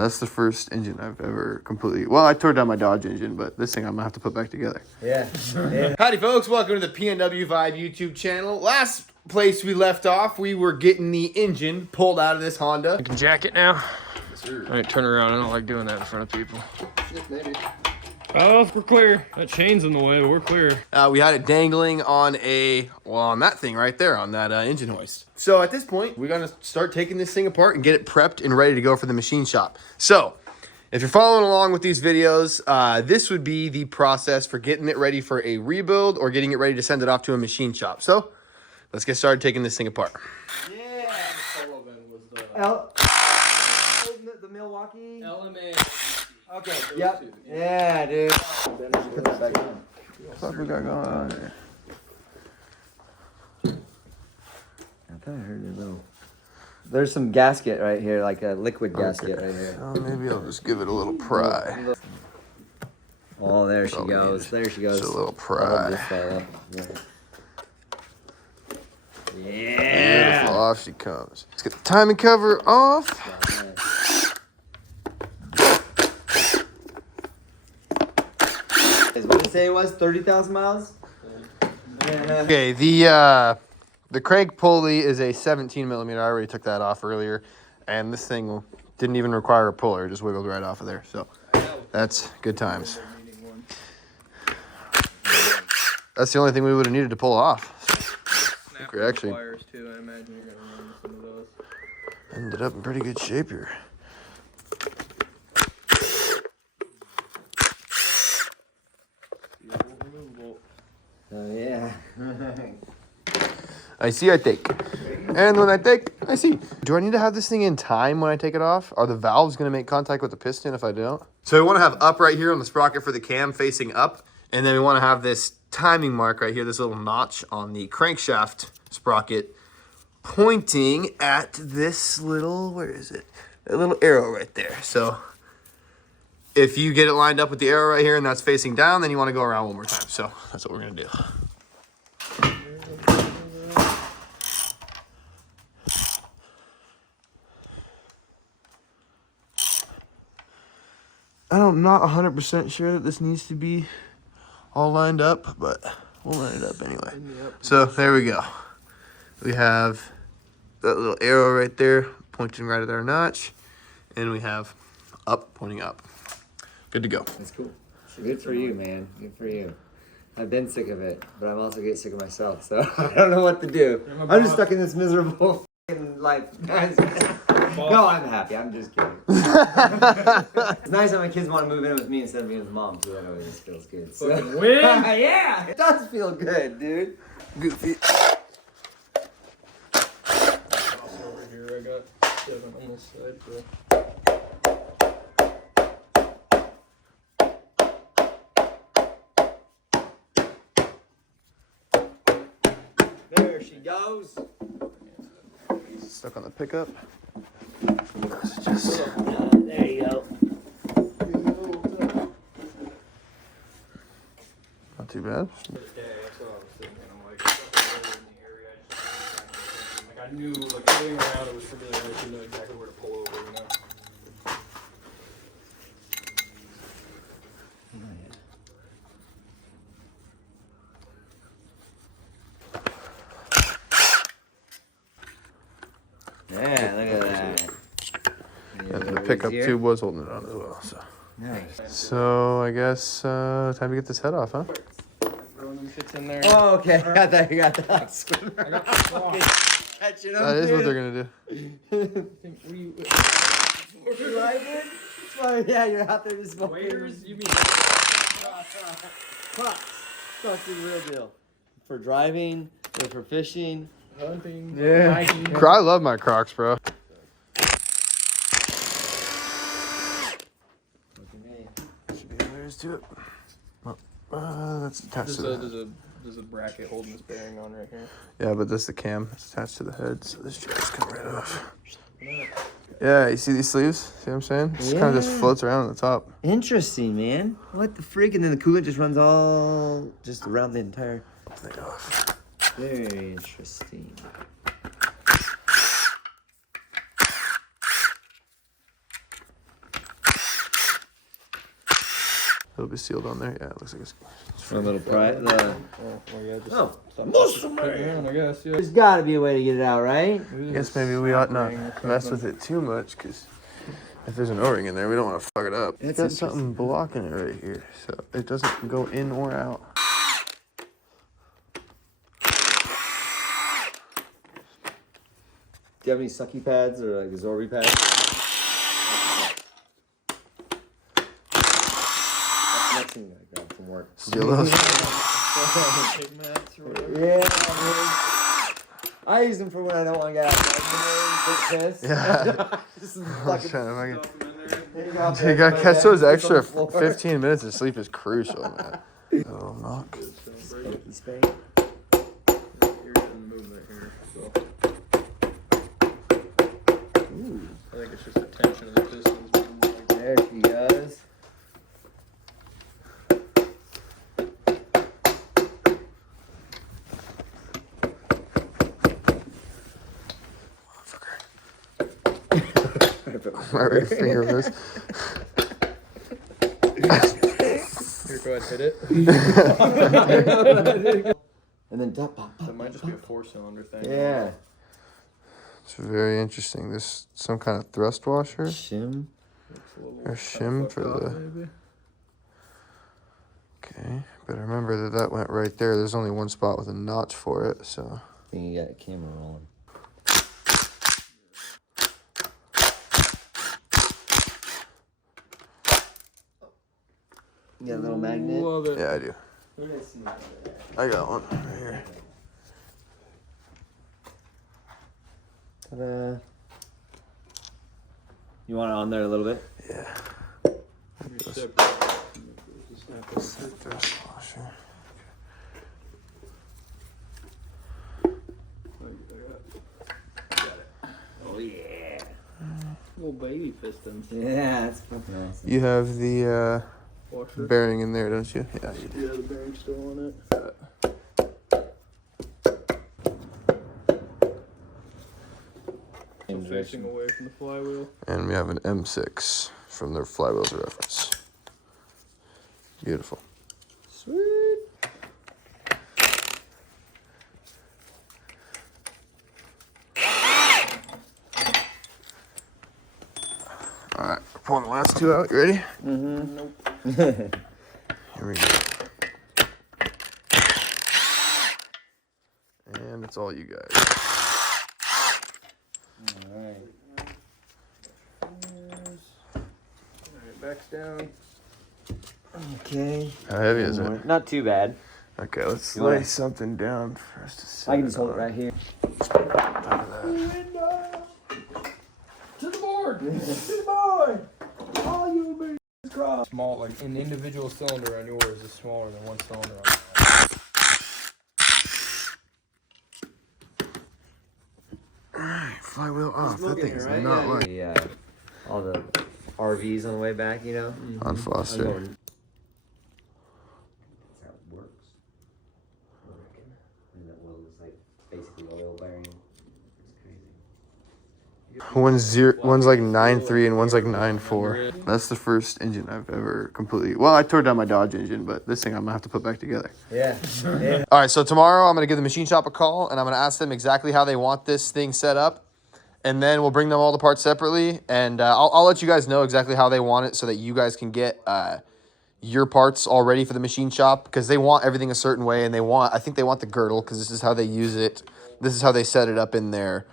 That's the first engine I've ever completely... Well, I tore down my Dodge engine, but this thing I'm going to have to put back together. Yeah. Howdy, folks. Welcome to the PNW Vibe YouTube channel. Last place we left off, we were getting the engine pulled out of this Honda. I can jack it now. Yes, sir. All right, turn around. I don't like doing that in front of people. Shit, maybe. Oh, we're clear. That chain's in the way, but we're clear. We had it dangling on on that thing right there, on that engine hoist. So at this point, we're going to start taking this thing apart and get it prepped and ready to go for the machine shop. So if you're following along with these videos, this would be the process for getting it ready for a rebuild or getting it ready to send it off to a machine shop. So let's get started taking this thing apart. Yeah. Sullivan was the The Milwaukee. LMA. Okay. Yep. Yeah, dude. Put that back on. What the fuck we got going on here? I thought I heard a little. There's some gasket right here, like a liquid gasket right here. So maybe I'll just give it a little pry. Oh, there she Oh, goes. There she goes. Just a little I love pry. this fella. Beautiful. Yeah. Off she comes. Let's get the timing cover off. What did it say it was? 30,000 miles? Okay, the crank pulley is a 17 millimeter. I already took that off earlier, and this thing didn't even require a puller; it just wiggled right off of there. So that's good times. That's the only thing we would have needed to pull off. So I think we actually Too. I imagine you're gonna run some of those. ended up in pretty good shape here. Oh, yeah. I see, I take. And when I take, I see. Do I need to have this thing in time when I take it off? Are the valves going to make contact with the piston if I don't? So we want to have up right here on the sprocket for the cam facing up. And then we want to have this timing mark right here, this little notch on the crankshaft sprocket pointing at this little, where is it? That little arrow right there. So if you get it lined up with the arrow right here and that's facing down, then you want to go around one more time. So that's what we're going to do. I'm not 100% sure that this needs to be all lined up, but we'll line it up anyway. So there we go. We have that little arrow right there pointing right at our notch, and we have up pointing up. Good to go. That's cool. Good for you, man. Good for you. I've been sick of it, but I'm also getting sick of myself, so I don't know what to do. I'm just stuck in this miserable life. No, I'm happy. I'm just kidding. It's nice that my kids want to move in with me instead of being with mom, so that always feels good. So. Win! Yeah, it does feel good, dude. Goofy. Over here, I got 7 on this side. So. There she goes. Stuck on the pickup. There you go. Not too bad. I knew, like, getting around it was familiar. I didn't know exactly where to pull over, you know. Yeah, look at that. Yeah, the pickup tube was holding it on as well. So, Nice. so I guess time to get this head off, huh? Throwing them shits in there. Oh, okay. I thought you got that. I got the sauce. Catching them. That is what they're gonna do. You like it? Oh, yeah, you're out there just smoking. Waiters, you mean? Crocs. Crocs is the real deal. For driving, they're for fishing. Hunting. Yeah. Hiking. I love my Crocs, bro. Should be there to it. Oh, that's attached to the... There's a bracket holding this bearing on right here. Yeah, but this is the cam. It's attached to the head, so this should just come right off. Yeah, you see these sleeves? See what I'm saying? It kind of just floats around on the top. Interesting, man. What the freak? And then the coolant just runs all just around the entire thing off. Very interesting. It'll be sealed on there. Yeah, it looks like it's A little pride. Oh, I guess, yeah. there's got to be a way to get it out, right? I guess maybe we ought not mess with it too much, because if there's an O-ring in there, we don't want to fuck it up. It's got something blocking it right here, so it doesn't go in or out. Do you have any sucky pads or like absorby pads? That's the next thing I grab from work. Steal those. Yeah, I use them for when I don't want to get out. Like, piss. Yeah. Just I was fucking trying to fucking... you You gotta catch those extra 15 minutes of sleep is crucial, man. Little knock. Spanky spank. You're getting movement here, so. Ooh, I think it's just the tension of the pistons. Like, there she goes. My right finger of this. here, go ahead, hit it. And then pop, pop, That might just be a 4-cylinder thing. yeah. It's very interesting. This some kind of thrust washer Shim. or shim for the. Maybe. Okay, but remember that went right there. There's only one spot with a notch for it, so. I think you got a camera rolling. You got a little magnet? Love it. Yeah, I do. I got one right here. Ta-da. You want it on there a little bit? Yeah. Let me separate. Thrust washer. Oh yeah. Little baby pistons. Yeah, that's fucking awesome. You have the Washer. bearing in there, don't you? Yeah, you do. Yeah, the bearing's still on it. So facing away from the flywheel. And we have an M6 from their flywheels reference. Beautiful. Sweet. All right, we're pulling the last two out. You ready? Mm-hmm. Nope. Here we go. And it's all you guys. Alright. Alright, backs down. Okay. How heavy is it? Not too bad. Okay, let's You wanna- lay something down for us to sit I can just hold it on. right here. To the board! To the board! All you babies cross. Small, like an individual cylinder on yours is smaller than one cylinder on mine. Alright, flywheel off. That Looking thing is right? not Yeah, like yeah. All the RVs on the way back, you know? on I'm Foster. going. That's how it works. I reckon. And that oil is like basically oil bearing. It's crazy. One's like 9.3 and one's like 9.4. That's the first engine I've ever completely. Well, I tore down my Dodge engine, but this thing I'm gonna have to put back together. Yeah. Yeah. All right, so tomorrow I'm gonna give the machine shop a call and I'm gonna ask them exactly how they want this thing set up, and then we'll bring them all the parts separately, and I'll let you guys know exactly how they want it so that you guys can get your parts all ready for the machine shop, because they want everything a certain way, and I think they want the girdle because this is how they use it. This is how they set it up in their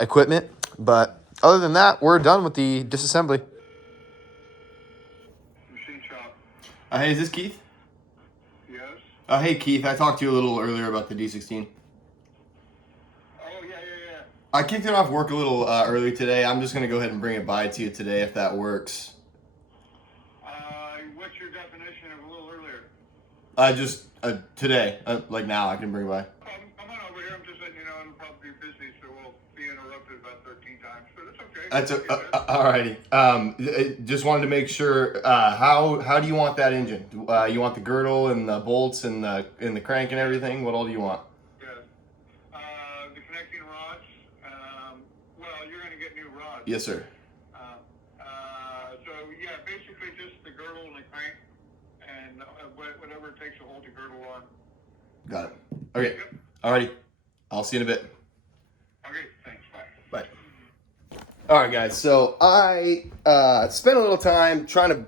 equipment. But other than that, we're done with the disassembly. Machine shop. Hey, is this Keith? Yes. Hey, Keith. I talked to you a little earlier about the D16. Oh yeah. I kicked it off work a little early today. I'm just gonna go ahead and bring it by to you today if that works. What's your definition of a little earlier? Just today, like now, I can bring it by. Come on over here. I'm just letting you know I'm probably busy, so we'll be interrupted about 13 times. But it's okay. That's alrighty. Just wanted to make sure. How do you want that engine? You want the girdle and the bolts and the crank and everything? What all do you want? Yes. The connecting rods. Well, you're going to get new rods. Yes, sir. So yeah, basically just the girdle and the crank. and whatever it takes to hold the girdle on. Got it. Okay. Alrighty. I'll see you in a bit. Okay, thanks. Bye. Bye. All right, guys. So I spent a little time trying to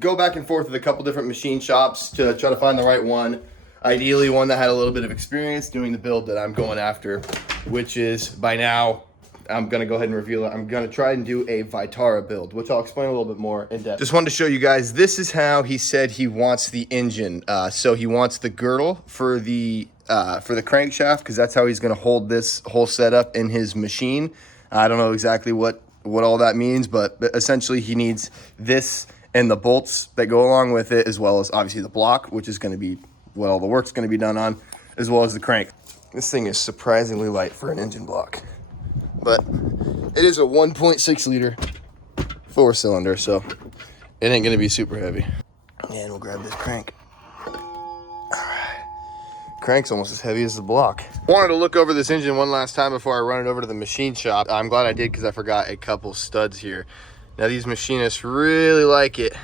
go back and forth with a couple different machine shops to try to find the right one. Ideally, one that had a little bit of experience doing the build that I'm going after, which is, by now, I'm going to go ahead and reveal it. I'm going to try and do a Vitara build, which I'll explain a little bit more in depth. Just wanted to show you guys, this is how he said he wants the engine. So he wants the girdle for the crankshaft, because that's how he's going to hold this whole setup in his machine. I don't know exactly what all that means, but essentially he needs this and the bolts that go along with it, as well as obviously the block, which is going to be what all the work's going to be done on, as well as the crank. This thing is surprisingly light for an engine block, but it is a 1.6 liter 4-cylinder, so it ain't going to be super heavy. And we'll grab this crank. Crank's almost as heavy as the block. Wanted to look over this engine one last time before I run it over to the machine shop. I'm glad I did, because I forgot a couple studs here. Now these machinists really like it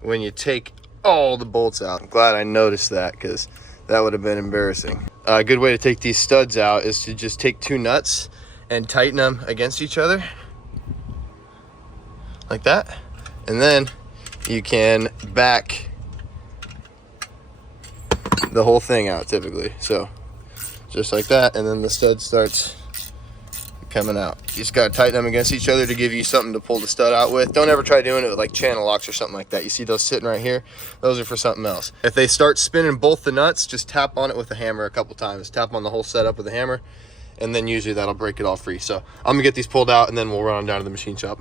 when you take all the bolts out. I'm glad I noticed that, because that would have been embarrassing. A good way to take these studs out is to just take 2 nuts and tighten them against each other like that, and then you can back the whole thing out typically. So just like that, and then the stud starts coming out. You just gotta tighten them against each other to give you something to pull the stud out with. Don't ever try doing it with like channel locks or something like that. You see those sitting right here? Those are for something else. If they start spinning both the nuts, just tap on it with a hammer a couple times. Tap on the whole setup with a hammer, and then usually that'll break it all free. So I'm gonna get these pulled out, and then we'll run on down to the machine shop.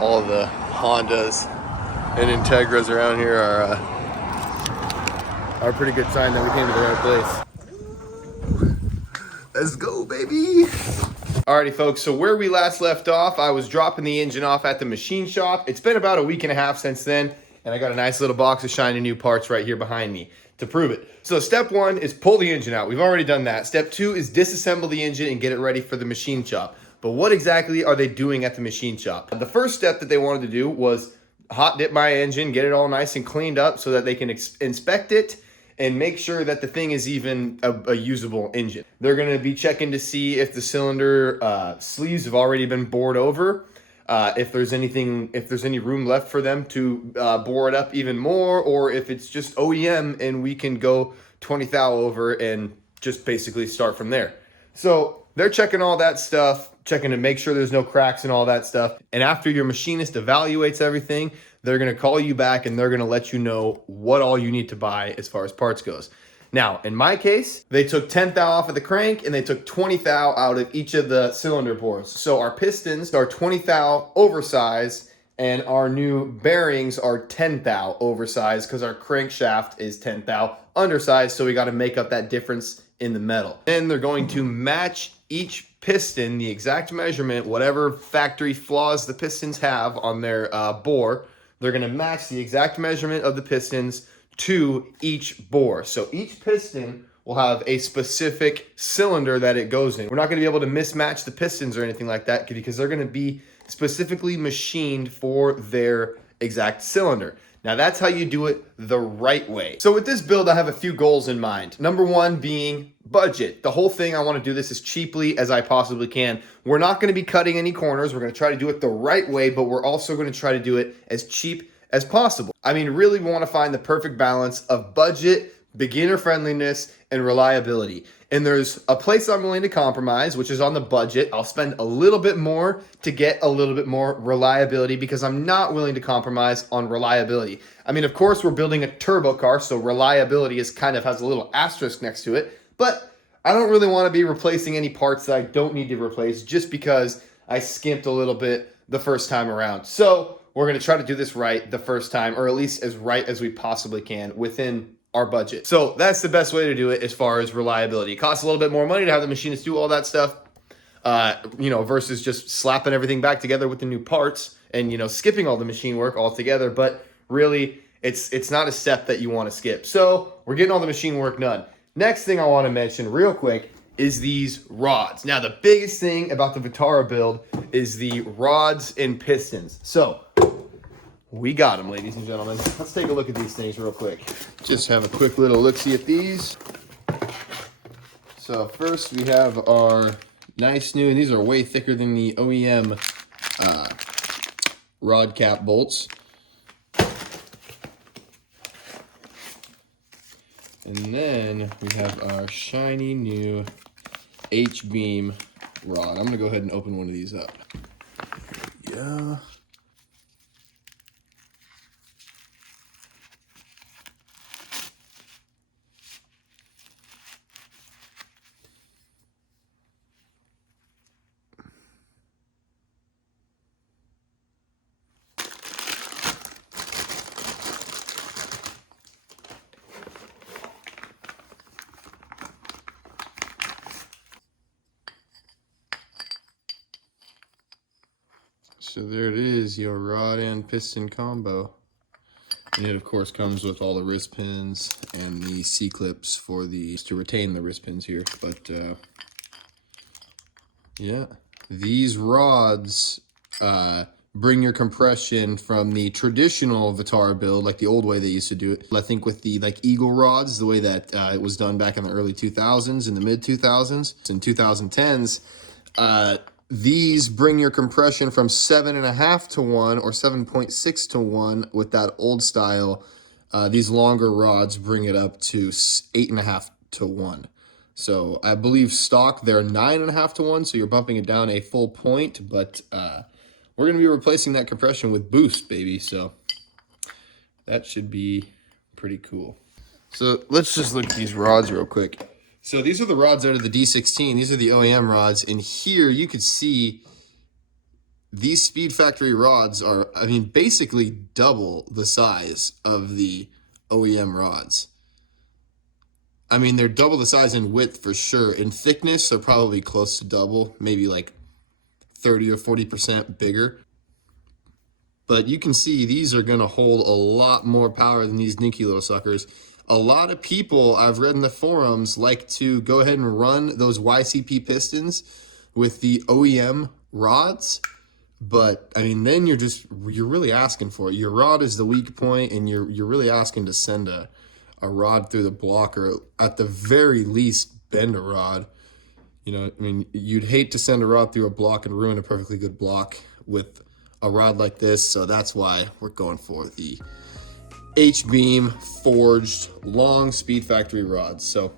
All of the Hondas and Integras around here are a pretty good sign that we came to the right place. Let's go, baby. Alrighty, folks, so where we last left off, I was dropping the engine off at the machine shop. It's been about a week and a half since then, and I got a nice little box of shiny new parts right here behind me to prove it. So step 1 is pull the engine out. We've already done that. Step 2 is disassemble the engine and get it ready for the machine shop. But what exactly are they doing at the machine shop? The first step that they wanted to do was hot dip my engine, get it all nice and cleaned up so that they can inspect it and make sure that the thing is even a usable engine. They're gonna be checking to see if the cylinder sleeves have already been bored over, if there's any room left for them to bore it up even more, or if it's just OEM and we can go 20 thou over and just basically start from there. So they're checking all that stuff, checking to make sure there's no cracks and all that stuff. And after your machinist evaluates everything, they're going to call you back and they're going to let you know what all you need to buy as far as parts goes. Now, in my case, they took 10 thou off of the crank and they took 20 thou out of each of the cylinder bores. So our pistons are 20 thou oversized, and our new bearings are 10 thou oversized because our crankshaft is 10 thou undersized. So we got to make up that difference in the metal. Then they're going to match each piston, the exact measurement, whatever factory flaws the pistons have on their bore. They're going to match the exact measurement of the pistons to each bore. So each piston will have a specific cylinder that it goes in. We're not going to be able to mismatch the pistons or anything like that, because they're going to be specifically machined for their exact cylinder. Now that's how you do it the right way. So with this build, I have a few goals in mind. Number 1 being budget. The whole thing, I want to do this as cheaply as I possibly can. We're not going to be cutting any corners. We're going to try to do it the right way, but we're also going to try to do it as cheap as possible. I mean, really, we want to find the perfect balance of budget, beginner friendliness, and reliability. And there's a place I'm willing to compromise, which is on the budget. I'll spend a little bit more to get a little bit more reliability, because I'm not willing to compromise on reliability. I mean, of course, we're building a turbo car, so reliability is kind of has a little asterisk next to it. But I don't really want to be replacing any parts that I don't need to replace just because I skimped a little bit the first time around. So we're going to try to do this right the first time, or at least as right as we possibly can within our budget. So that's the best way to do it as far as reliability. It costs a little bit more money to have the machinist do all that stuff, versus just slapping everything back together with the new parts and, skipping all the machine work altogether. But really, it's not a step that you want to skip. So we're getting all the machine work done. Next thing I want to mention real quick is these rods. Now, the biggest thing about the Vitara build is the rods and pistons. So we got them, ladies and gentlemen. Let's take a look at these things real quick. Just have a quick little look-see at these. So first we have our nice new, and these are way thicker than the OEM rod cap bolts. And then we have our shiny new H-beam rod. I'm gonna go ahead and open one of these up. Here we go. So there it is, your rod and piston combo. And it of course comes with all the wrist pins and the C-clips for the, to retain the wrist pins here. But yeah, these rods bring your compression from the traditional Vitara build, like the old way they used to do it. I think with the like Eagle rods, the way that it was done back in the early 2000s, in the mid 2000s, in 2010s, these bring your compression from 7.5 to 1 or 7.6 to 1 with that old style. These longer rods bring it up to 8.5 to 1. So I believe stock they're 9.5 to 1, so you're bumping it down a full point, but we're gonna be replacing that compression with boost, baby. So that should be pretty cool. So let's just look at these rods real quick. So these are the rods out of the D16. These are the OEM rods. And here you could see these Speed Factory rods are, I mean, basically double the size of the OEM rods. I mean, they're double the size in width for sure. In thickness, they're probably close to double, maybe like 30 or 40% bigger. But you can see these are going to hold a lot more power than these dinky little suckers. A lot of people I've read in the forums like to go ahead and run those YCP pistons with the OEM rods. But I mean, then you're really asking for it. Your rod is the weak point, and you're really asking to send a rod through the block, or at the very least bend a rod. You know, I mean, you'd hate to send a rod through a block and ruin a perfectly good block with a rod like this. So that's why we're going for the H-beam forged long Speed Factory rods. So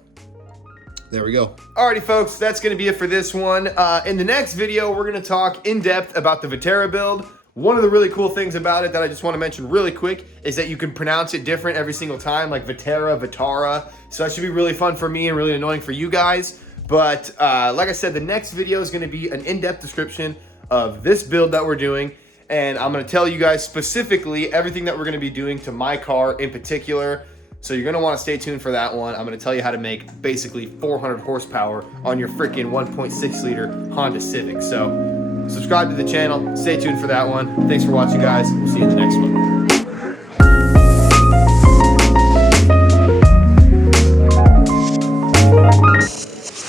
there we go. Alrighty folks, that's gonna be it for this one. In the next video, we're gonna talk in depth about the Vitara build. One of the really cool things about it that I just wanna mention really quick is that you can pronounce it different every single time, like Vitara, Vitara. So that should be really fun for me and really annoying for you guys. But like I said, the next video is gonna be an in-depth description of this build that we're doing. And I'm gonna tell you guys specifically everything that we're gonna be doing to my car in particular. So you're gonna wanna stay tuned for that one. I'm gonna tell you how to make basically 400 horsepower on your freaking 1.6 liter Honda Civic. So subscribe to the channel, stay tuned for that one. Thanks for watching, guys. We'll see you in the next one.